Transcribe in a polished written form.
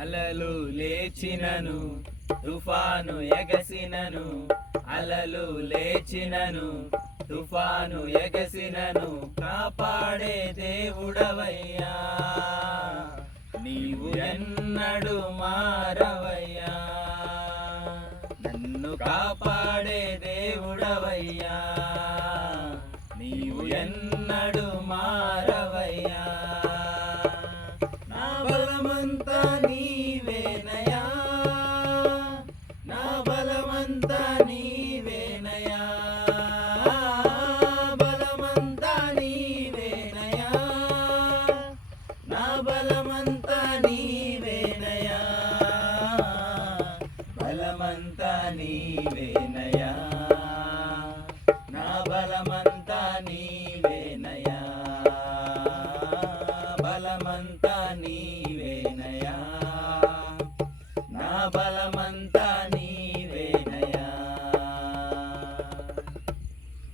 అలలు లేచినను తుఫాను ఎగసినను, అలలు లేచినను తుఫాను ఎగసినను, కాపాడే దేవుడవయ్యా, నీవు ఎన్నడు మారవయ్యా. నన్ను కాపాడే దేవుడవయ్యా, నీవు ఎన్నడు మారవయ్యా. నా బలమంతా నీవేనయా, నా బలమంతా నీవేనయా, బలమంతా నీవేనయా, నా బలమంతా నీవేనయా, బలమంతా నీవేనయా, నా బలమంతా నీవేనయా, బలమంతా నీవేనయా, నా బలమంతా